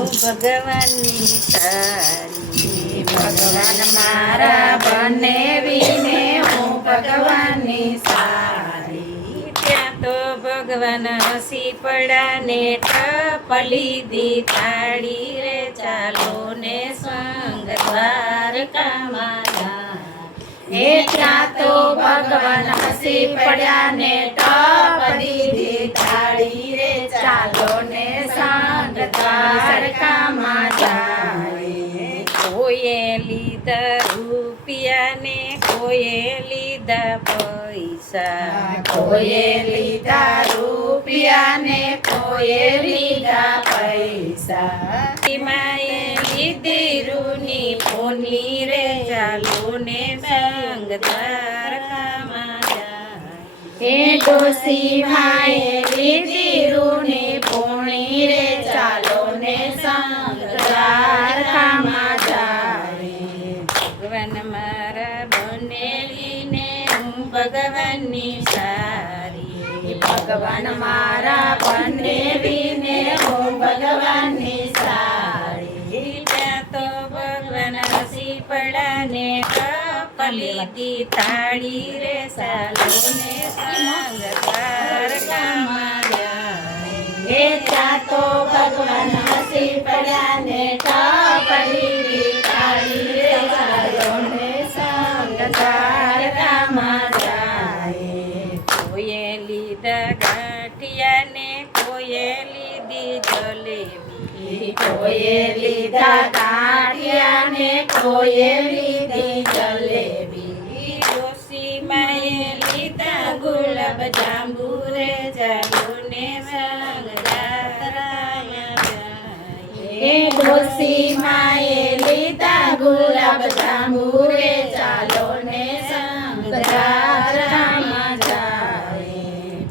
ભગવાનની સારી ભગવાન મારા બનેવીને હું ભગવાનની સારી ત્યાં તો ભગવાન હસી પડા ને ટપલી દી થાળી રે ચાલો ને સંગ દ્વારકામાં હે ત્યાં તો ભગવાન હસી પડ્યા ને ટપલી દી થાળી રે ચાલો ને સંગ દ્વારકામાં જાય કોઈએ લીધા રૂપિયા ને કોઈએ લીધા પૈસા કોઈએ લીધા રૂપિયા ને કોઈએ લીધા પૈસા માએ લીધી રૂની પોની રે ચાલો ને સંગ દ્વારકામાં જાય હે ડોસી માએ લીધી રૂની પોણી રે ચાલો ને સંગ દ્વારકામાં જાય ભગવાન મારા બનેલીને હું ભગવાનની સારી ભગવાન મારા બનેવીને હું ભગવાનની સારી ત્યાં તો ભગવાન હસી પડા ને કપલી દી થાળી રે ચાલો ને સંગ દ્વારકામાં જાય હે ત્યાં તો ભગવાન હસી પડ્યા ને ટપલી દી થાળી રે ચાલો ને સંગ દ્વારકામાં જાય કોઈએ લીધા ગાંઠિયા ને કોઈએ લીધી જલેબી કોઈએ લીધા ગાંઠિયા ને કોઈએ લીધી જલેબી ડોસી માએ લીધા ગુલાબ જાંબુ રે ચાલો ને સંગ દ્વારકામાં જાય હે ડોસી માએ લીધા ગુલાબ જાંબુ રે ચાલો ને સંગ દ્વારકામાં જાય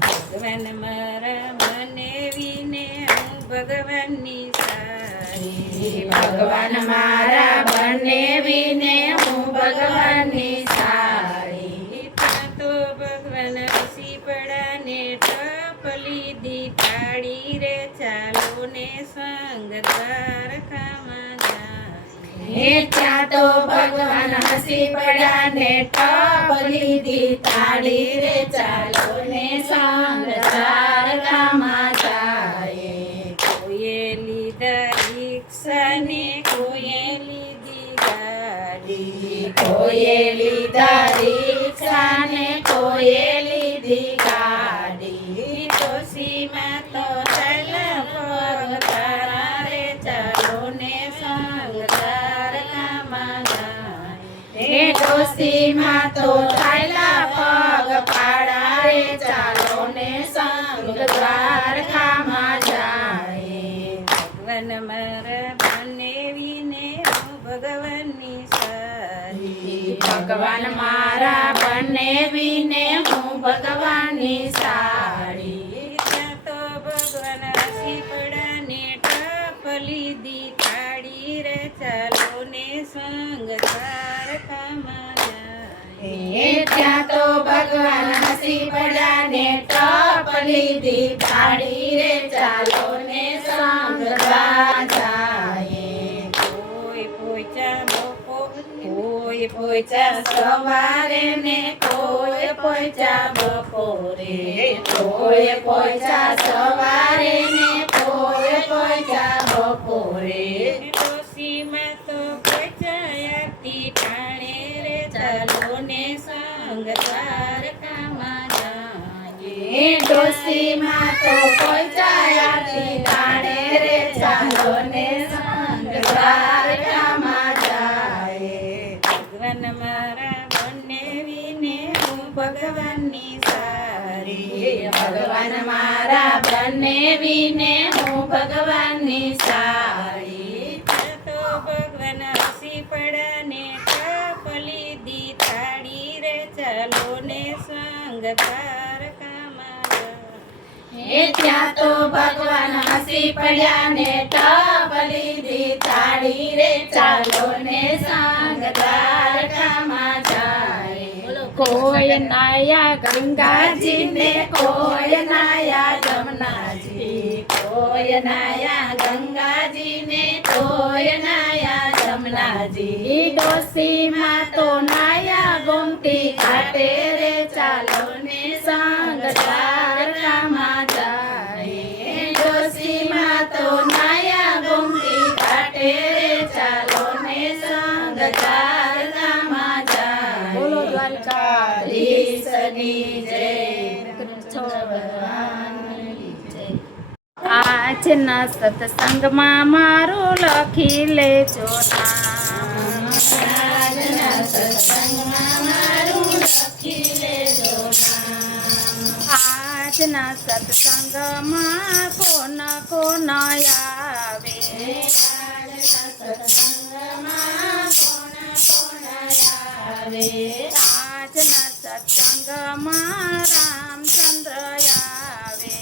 ભગવાન મારા બનેવીને હું ભગવાનની સારી ભગવાન મારા બનેવીને હું ભગવાનની સારી ત્યાં તો ભગવાન હસી પડા ને ટપલી દી થાળી રે ચાલો ને સંગ દ્વારકામાં જાય હે ત્યાં તો ભગવાન હસી પડ્યા ને ટપલી દી થાળી રે ચાલો ને સંગ દ્વારકામાં જાય કોઈએ લીધા રિક્ષા ને કોઈએ લીધી ગાડી કોઈએ લીધા રિક્ષા ને કોઈએ લીધી ગાડી ડોસીમાં તો ચાલા પગ તારા રે ચાલો ને સંગ દ્વારકામાં જાય હે ડોસીમાં તો થાયલા પગ પાડા રે ચાલો ને સંગ દ્વારકામાં જાય ભગવાન મારા બનેવીને હું ભગવાનની સારી ભગવાન મારા બનેવીને હું ભગવાનની સારી ત્યાં તો ભગવાન હસી પડા ને ટપલી દી થાળી રે ચાલો ને સંગ દ્વારકામાં જાય હે ત્યાં તો ભગવાન હસી પડ્યા ને ટપલી દી થાળી રે ચાલો ને સંગ જાય કોઈ પોચા સવારે ને કોઈ પોચા બપોરે કોઈ પોચા સવારે ને કોઈ પોચા બપોરે ડોસીમાં તો પચાયાતી ટાણે રે ચાલો ને સંગ દ્વારકામાં જાય ડોસીમાં તો પોચાયાતી ટાણે રે ચાલો ને સંગ દ્વારકામાં જાય ભગવાન મારા બનેવીને હું ભગવાનની સારી ભગવાન મારા બનેવીને હું ભગવાનની સારી ત્યાં તો ભગવાન હસી પડા ને ટપલી દી થાળી રે ચાલો ને સંગ દ્વારકામાં જાય હે ત્યાં તો ભગવાન હસી પડ્યા ને ટપલી દી થાળી રે ચાલો ને સંગ દ્વારકામાં જાય કોઈ નાયા ગંગાજી ને કોઈ નાયા જમનાજી કોઈ તોય નાયા ગંગાજી ને તોય નાયા જમનાજી ડોસીમાં તો નાયા ગોમતી ઘાટે રે ચાલો ને સંગ દ્વારકામાં જાય ડોસીમાં તો નાયા ગોમતી ઘાટે રે ચાલો ને સંગ દ્વારકામાં જાય બોલો દ્વારકાધીશની જય આજના સત્સંગમાં મારું લખી લેજો નામ આજના સત્સંગમાં મારું લખી લેજો નામ આજના સત્સંગમાં કોણ કોણ આવે આજના સત્સંગમાં કોણ કોણ આવે આજના સત્સંગમાં રામચંદ્ર આવે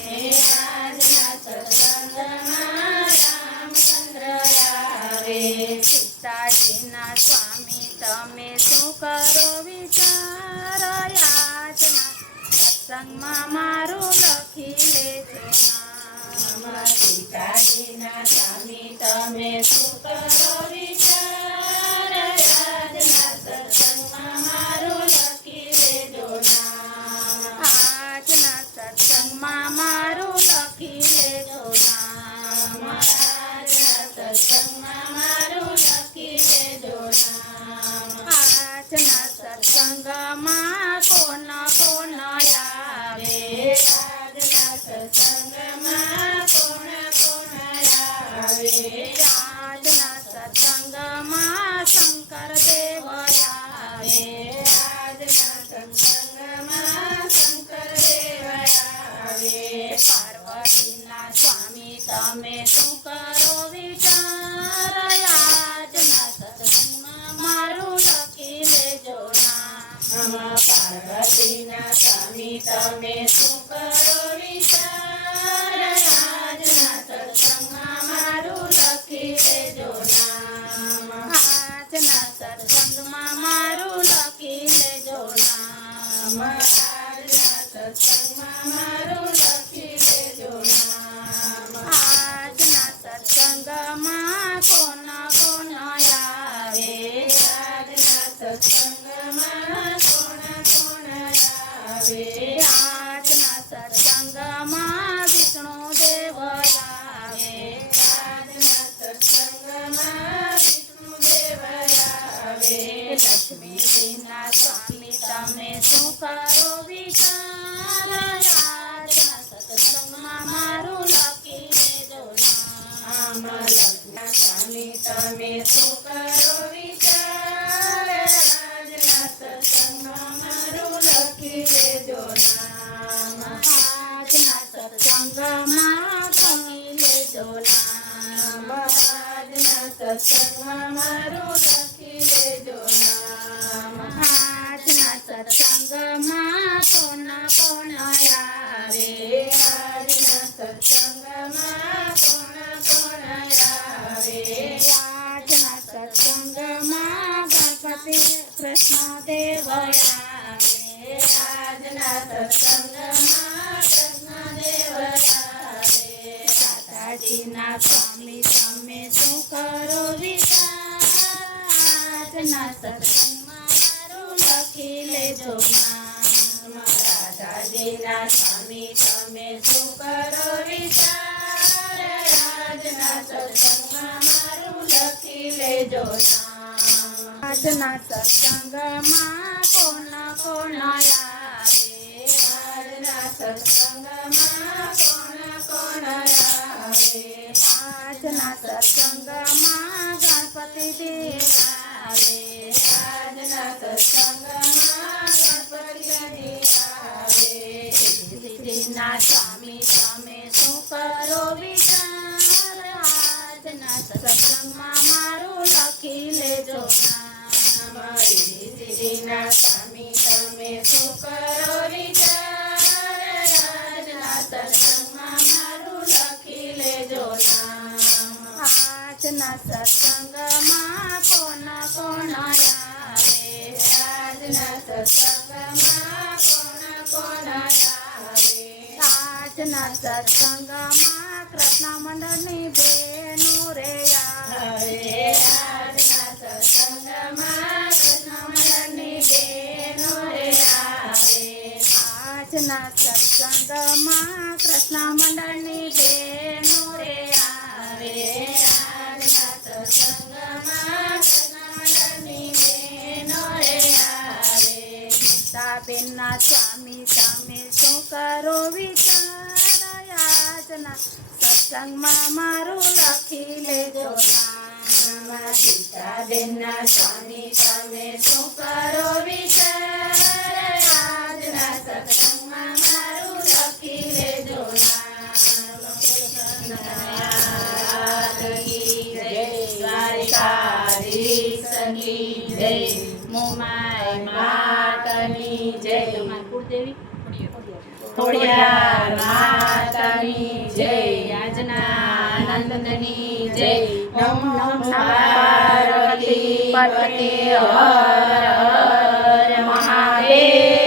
સીતાજીના સ્વામી તમે શું કરો વિચાર આજના સત્સંગમાં મારું લખી લેજો નામ સીતાજીના સ્વામી તમે શું કરો વિચાર આજના સત્સંગમાં મારું લખી લેજો નામ આજના સત્સંગમાં મારું લખી લેજો નામ આજના સત્સંગમાં મારું લખી લેજો નામ આજના સત્સંગમાં કોણ કોણ આવે આજના સત્સંગમાં કોણ કોણ આવે આજના સત્સંગમાં શંકર દેવ આવે આજના સત્સંગમાં શંકર દેવ આવે પાર્વતીના સ્વામી તમે શું કરો વિચાર આજના સત્સંગમાં મારું લખી લેજો નામ પાર્વતીના સ્વામી તમે શું કરો વિચાર આજના સત્સંગમાં મારું લખી લેજો નામ આજના સત્સંગમાં મારું લખી લેજો નામ આજના સત્સંગમાં મારું લખી લેજો નામ આજના સત્સંગમાં કોણ કોણ આવે આજના સત્સંગમાં કોણ કોણ આવે આજના સત્સંગમાં વિષ્ણુ દેવ આવે આજના સત્સંગમાં વિષ્ણુ દેવ આવે લક્ષ્મીજીના સ્વામી તમે શું કરો વિચાર આજના સત્સંગમાં મારું લખી લેજો નામ લગ્ન સ્વામી તમે શું કરો વિચાર આજના સત્સંગમાં મારું લખી લેજો નામ આજના સત્સંગમાં કહી લેજો નામ આજના સત્સંગમાં મારું લખી લેજો નામ આજના સત્સંગમાં કોણ કોણ આવે આજના સત્સંગમાં કોણ કોણ આવે આજના સત્સંગમાં ગણપતિ કૃષ્ણ દેવ આવે આજના સત્સંગમાં કૃષ્ણ દેવ આવે દાદાજીના સ્વામી તમે શું કરો વિચાર આજના સત્સંગમાં મારું લખી લેજો નામ દાદાજીના સ્વામી તમે શું કરો વિચાર આજના સત્સંગમાં મારું લખી લેજો નામ આજના સત્સંગમાં કોણ કોણ આવે આજના સત્સંગમાં કોણ કોણ આવે આજના સત્સંગમાં ગણપતિ દેવ આવે આજના સત્સંગમાં ગણપતિ દેવ આવે સિદ્ધિના સ્વામી તમે શું કરો વિચાર આજના સત્સંગમાં મારું લખી લેજો નામ સિદ્ધિના સ્વામી તમે શું કરો વિચાર આજના સત્સંગમાં મારું લખી લેજો નામ આજના સત્સંગમાં કોણ કોણ આવે આજના સત્સંગમાં કોણ કોણ આવે આજના સત્સંગમાં કૃષ્ણ મંડળની બહેનો રે આવે. આજના સત્સંગમાં કૃષ્ણ મંડળની બહેનો રે આવે. આજના સત્સંગમાં કૃષ્ણ મંડળની બહેનો રે આવે. આજના સત્સંગમાં કૃષ્ણ મંડળની બહેનો રે આવે. ગીતાબેનના સ્વામી તમે શું કરો વિચાર? આજના સત્સંગમાં મારું લખી લેજો નામ. ગીતાબેનના સ્વામી તમે શું કરો વિચાર? આજના સત્સંગમાં મારું લખી લેજો દ્વારિકાધીશની જય, મોમાય માતની જય, કુળદેવી ખોડિયાર માતાની જય, આજના આનંદની જય. ઓમ નમઃ પાર્વતી પતે હર હર મહાદેવ.